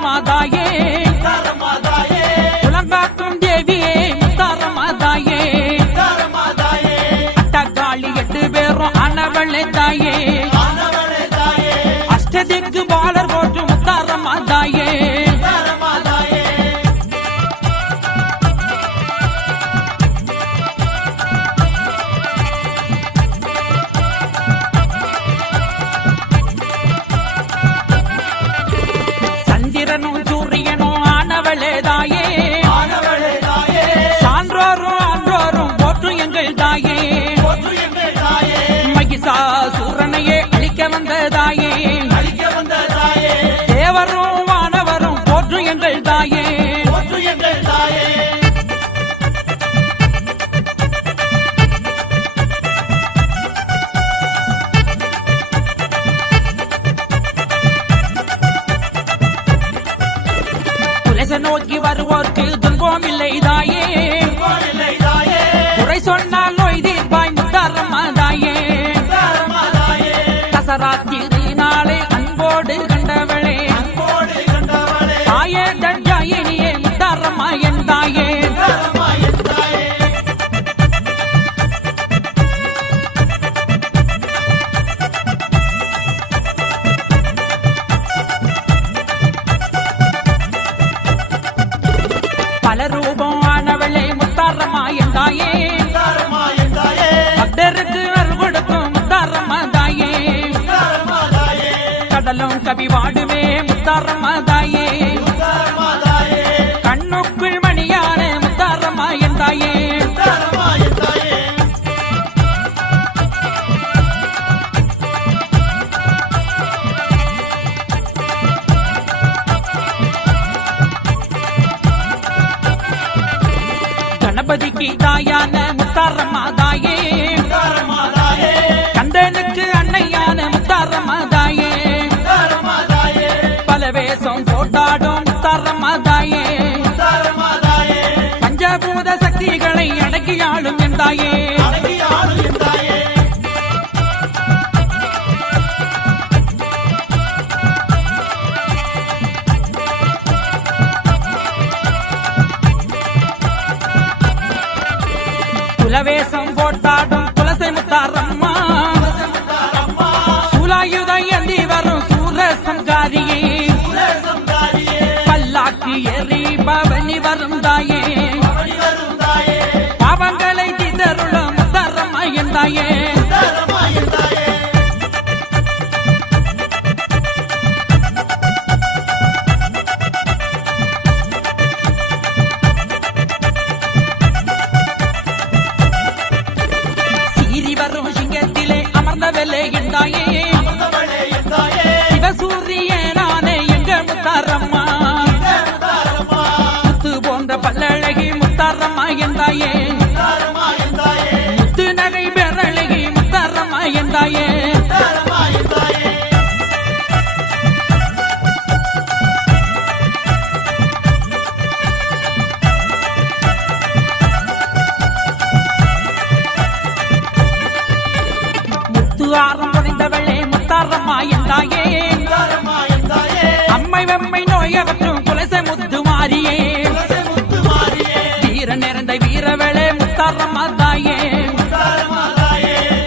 முத்தாரமாதாயே உலகாக்கும் தேவியே முத்தாரமாதாயே அட்டக்காளி எட்டு பேரும் அனவளை தாயே. அஷ்டதிக்கு நோக்கி துன்பம் இல்லை தாயே குறை சொன்னால் நோய் தீர்ப்பாய் முத்தாரம்மா தாயே தசராத்திரி கவி வாடுவே முத்தாரம்மா தாயே கண்ணுக்குள் மணியான முத்தாரம்மா என் தாயே. கணபதிக்கு தாயான முத்தாரம்மா தாயே கந்தனுக்கு அன்னையான முத்தாரம்மா போட்டாடும் முத்தாரம்மா தாயே பஞ்சபூத சக்திகளை அடக்கி ஆளும் பவனி தாயே. முத்தாரம்மா என் தாயே. முத்து நகை பெறழகி முத்தாரம்மா என் தாயே. முத்து ஆரம் புரிந்தவளே முத்தாரம்மா என் தாயே. அம்மை வெம்மை நோய் அகற்றும் குலசை முத்து மாறியே. நிறைந்த வீரவளே முத்தாரம்மா தாயே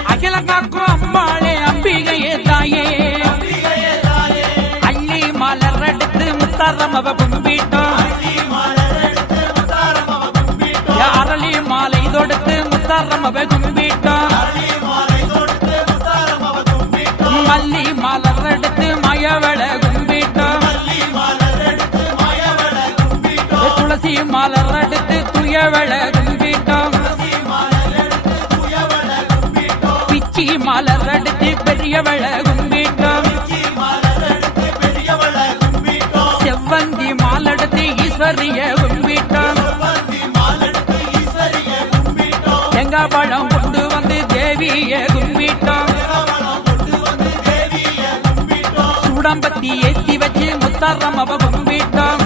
அகில காக்கும் அம்மாளே அம்பிகையே தாயே. அள்ளி மலர் எடுத்து முத்தாரம்மவ கும்பிட்டோம். அரளி மாலை தொடுத்து முத்தாரம்மவ பெரியவள கும்பிட்டோம். செவ்வந்தி மாலெடுத்து ஈஸ்வரிய கும்பிட்டோம். தேங்காய் பழம் கொண்டு வந்து தேவிய கும்பிட்டோம். சூடம்பத்தி ஏத்தி வச்சு முத்தாரம் அவ கும்பிட்டோம்.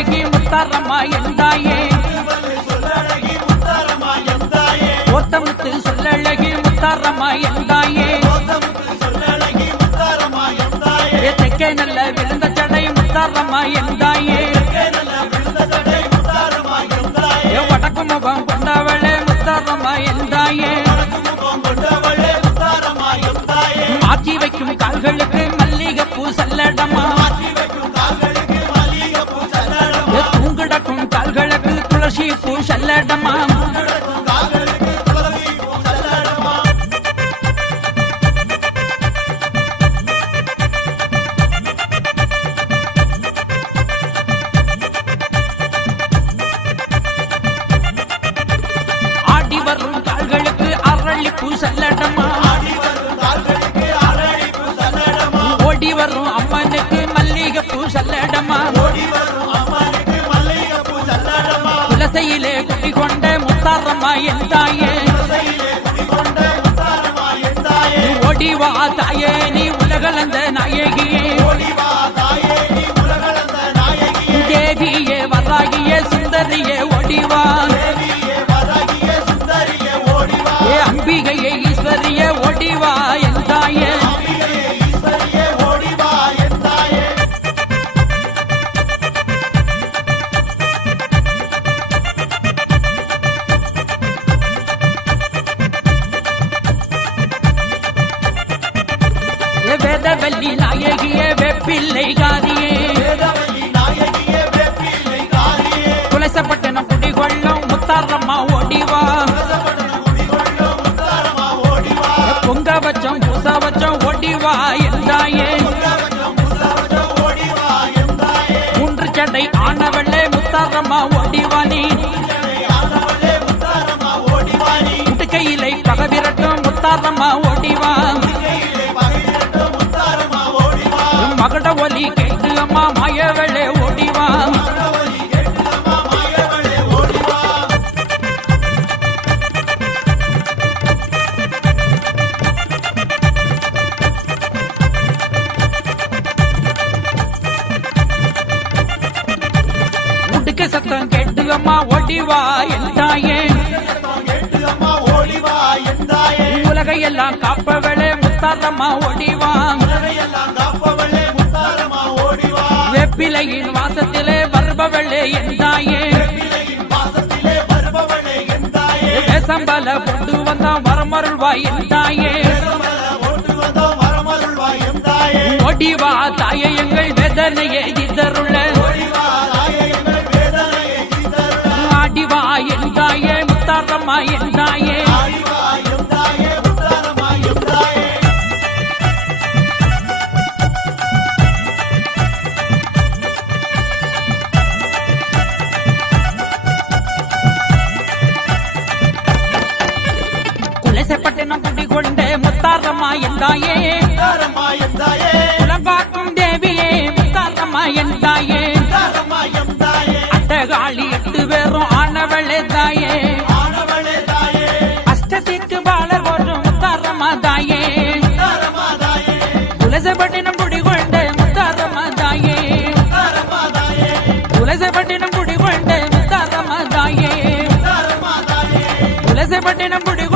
சொல்லழகி முத்தாரம்மா எந்தாயே ஓத்தமுத்து சொல்லழகி முத்தாரம்மா எந்தாயே தெக்கே நல்ல விழுந்த சடை முத்தாரம்மா எந்தாயே தடை முத்தாரம்மா வடக்கு முகம் கொண்டவளே முத்தாரம்மா எந்தாயே முகம் கொண்டவளே முத்தாரம்மா எந்தாயே மாற்றி வைக்கும் கால்களுக்கு మాట్లాడమా என் தாயே. துளசியிலே தாயே நீ உலகளந்த நாயகியே ஓடி மூன்று ஆனவளே முத்தாரம்மா ஓடிவா நீ ஆனவளே முத்தாரம்மா ஓடி முட்டுக்கையிலை பகவிரட்டும் முத்தாரம்மா ஓடிவா மகட ஒலி கே உலகையெல்லாம் காப்பவளே முத்தாரமா ஓடிவா உலகையெல்லாம் காப்பவளே முத்தாரமா ஓடி வெப்பிலையின் வாசத்திலே வருபவளே எந்தாயே பிள்ளையின் வருபவளே எந்தாயே வேசம்பல கொண்டு வந்தான் வரமருள்வாய் எந்தாயே எந்தாயே ஓடிவா தாயே எங்கள் வேதனையை இதருள்ள தாயே. எந்தாயே முத்தாரம்மா எந்தாயே குலங்காக்கும் தேவியே முத்தாரம்மா எந்தாயே முத்தாரம்மா எந்தாயே அட்டகாளி எட்டு பேரும் ஆனவளே தாயே. ஆனவளே தாயே அஷ்டத்திற்கு பாலர் போற்றும் முத்தாரம்மா தாயே. முத்தாரம்மா தாயே குலசப்பட்டினம் குடி கொண்ட முத்தாரம்மா தாயே முத்தாரம்மா தாயே. குலசப்பட்டினம் குடிகொண்ட முத்தாரம்மா தாயே. முத்தாரம்மா தாயே குலசப்பட்டினம் குடி